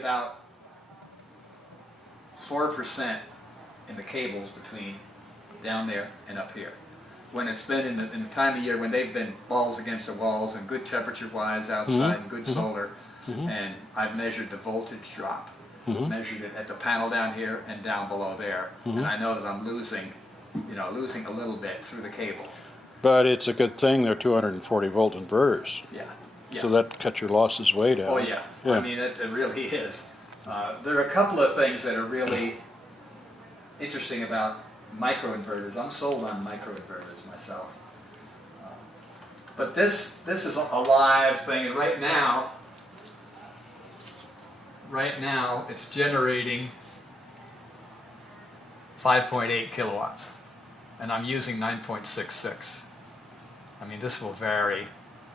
about 4% in the cables between down there and up here. When it's been in the time of year when they've been balls against the walls and good temperature-wise outside and good solar, and I've measured the voltage drop, measured it at the panel down here and down below there, and I know that I'm losing, losing a little bit through the cable. But it's a good thing they're 240 volt inverters. Yeah. So that cuts your losses way down. Oh yeah. I mean it really is. There are a couple of things that are really interesting about microinverters. I'm sold on microinverters myself. But this is a live thing, and right now it's generating 5.8 kilowatts, and I'm using 9.66. I mean, this will vary,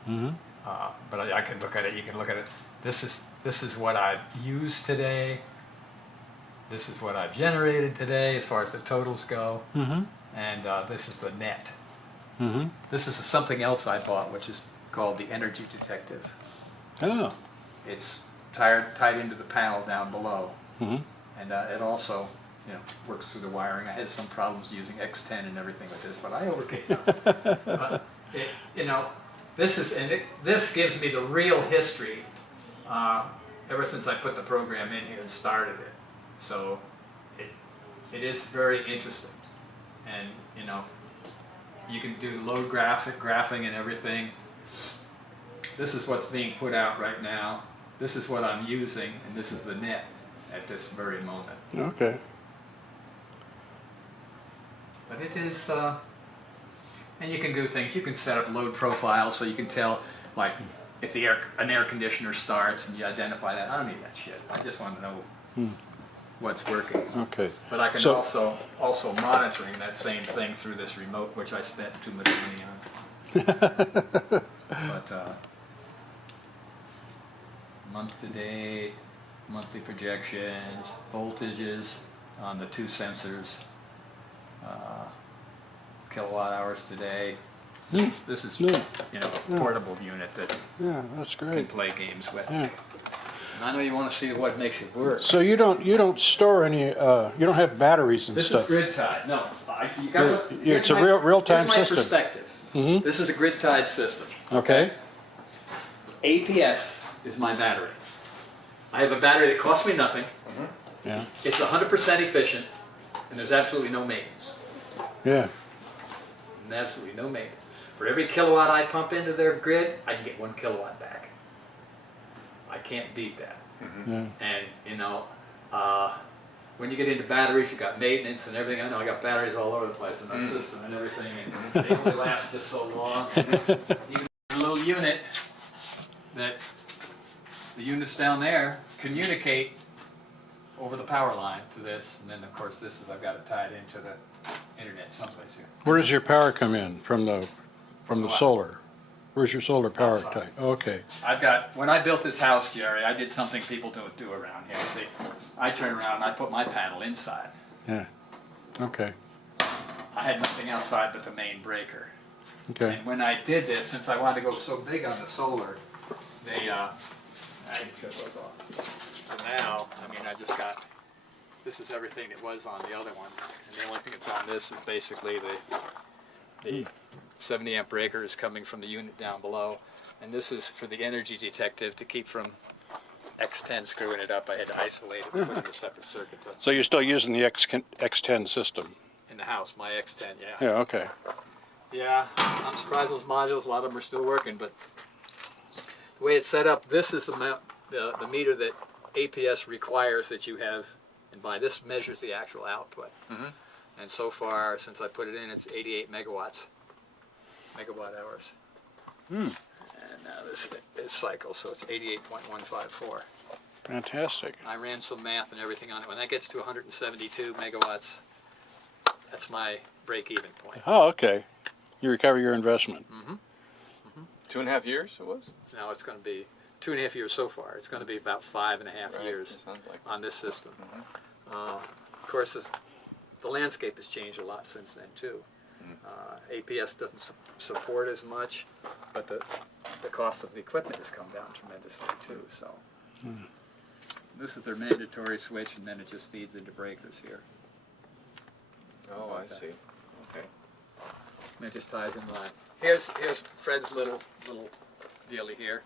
but I can look at it. You can look at it. This is what I've used today. This is what I've generated today as far as the totals go, and this is the net. This is something else I bought, which is called the Energy Detective. Oh. It's tied into the panel down below, and it also works through the wiring. I had some problems using X10 and everything with this, but I overcame them. This gives me the real history ever since I put the program in here and started it. So it is very interesting, and you can do load graphing and everything. This is what's being put out right now. This is what I'm using, and this is the net at this very moment. Okay. But it is, and you can do things. You can set up load profiles so you can tell, like, if an air conditioner starts and you identify that. I don't need that shit. I just want to know what's working. Okay. But I can also monitoring that same thing through this remote, which I spent too much money on. But month to date, monthly projections, voltages on the two sensors, kilowatt hours today. This is a portable unit that that's you great. can play games with. Yeah. And I know you want to see what makes it work. So you don't store any. You don't have batteries and this stuff. Is grid tied. No, you got. It's a real-time system. Here's my perspective. This is a grid tied system. Okay. APS is my battery. I have a battery that costs me nothing. Yeah. It's 100% efficient, and there's absolutely no maintenance. Yeah. And absolutely no maintenance. For every kilowatt I pump into their grid, I can get 1 kilowatt back. I can't beat that. And when you get into batteries, you've got maintenance and everything. I know I got batteries all over the place in my system and everything, and they only last just so long. Even a little unit that the units down there communicate over the power line to this, and then of course this is I've got it tied into the internet someplace here. Where does your power come in from the solar? Where's your solar power type? Okay. I've got, when I built this house, Jerry, I did something people don't do around here. See, I turn around and I put my panel inside. Yeah. Okay. I had nothing outside but the main breaker. Okay. And when I did this, since I wanted to go so big on the solar, they, I didn't cut those off. So now, I mean, I just got, this is everything that was on the other one. And the only thing that's on this is basically the 70 amp breaker is coming from the unit down below, and this is for the Energy Detective to keep from X10 screwing it up. I had to isolate it and put it in a separate circuit. So you're still using the X10 system? In the house, my X10, yeah. Yeah, okay. Yeah, I'm surprised those modules, a lot of them are still working, but the way it's set up, this is the meter that APS requires that you have, and by this measures the actual output. And so far, since I put it in, it's 88 megawatt hours. And now this cycle, so it's 88.154. Fantastic. I ran some math and everything on it. When that gets to 172 megawatts, that's my break-even point. Oh, okay. You recover your investment. 2.5 years it was? Now it's going to be 2.5 years so far. It's going to be about 5.5 years on this system. Of course, the landscape has changed a lot since then too. APS doesn't support as much, but the cost of the equipment has come down tremendously too. So This is their mandatory switch, and then it just feeds into breakers here. Oh, I see. Okay. And it just ties in line. Here's Fred's little dealie here.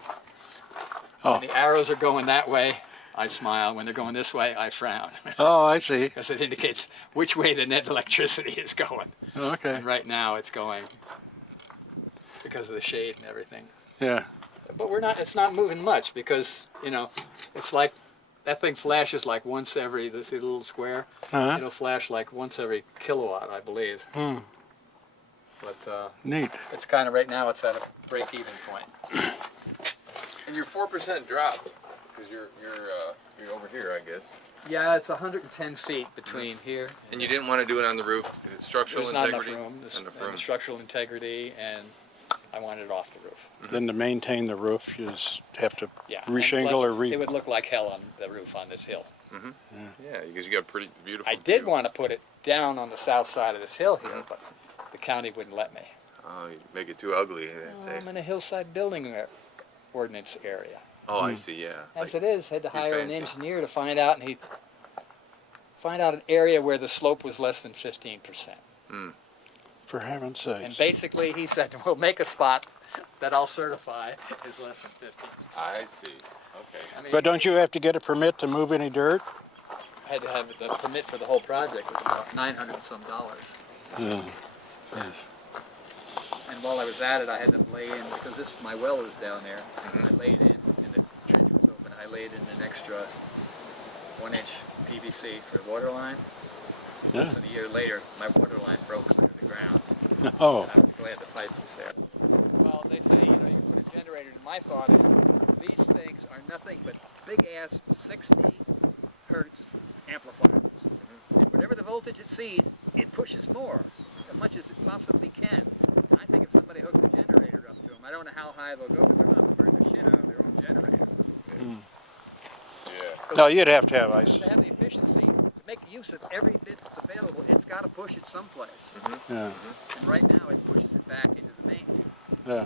Oh. When the arrows are going that way, I smile. When they're going this way, I frown. Oh, I see. Because it indicates which way the net electricity is going. Okay. And right now it's going because of the shade and everything. Yeah. But it's not moving much because, you know, it's like that thing flashes like once every, this little square, Uh-huh. it'll flash like once every kilowatt, I believe. Hmm. But Neat. it's kind of, right now it's at a break-even point. And your 4% drop, because you're over here, I guess. Yeah, it's 110 feet between here. And you didn't want to do it on the roof, structural There's not integrity. enough room. There's Not enough room. structural integrity, and I wanted it off the roof. Then to maintain the roof, you just have to Yeah. and reshingle plus, or it would look like hell on the roof on this hill. Yeah, because you got a pretty beautiful. I did view. want to put it down on the south side of this hill here, but the county wouldn't let me. Oh, you make it too ugly. I'm in a hillside building ordinance area. Oh, I see. Yeah. As Like- it is, had to you're hire an fancy. engineer to find out, and he find out an area where the slope was less than 15%. for heaven's And sakes. basically, he said, "We'll make a spot that I'll certify is less than 15%." I see. Okay. I mean, But don't you have to get a permit to move any dirt? I had to have the permit for the whole project was about $900 and some. Yeah. Yes. And while I was at it, I had to lay in, because my well was down there, I laid in, and the trench was open, I laid in an extra 1-inch PVC for the water line. Yeah. Less than a year later, my water line broke under the ground. Oh. I was glad the pipe was there. Well, they say, you know, you can put a generator, and my thought is, these things are nothing but big-ass 60 hertz amplifiers. And whatever the voltage it sees, it pushes more, as much as it possibly can. And I think if somebody hooks a generator up to them, I don't know how high they'll go, but they're not going to burn the shit out of their own generator. Yeah. No, you'd have to have ice. To have the efficiency, to make use of every bit that's available, it's got to push it someplace. Yeah. And right now, it pushes it back into the main. Yeah.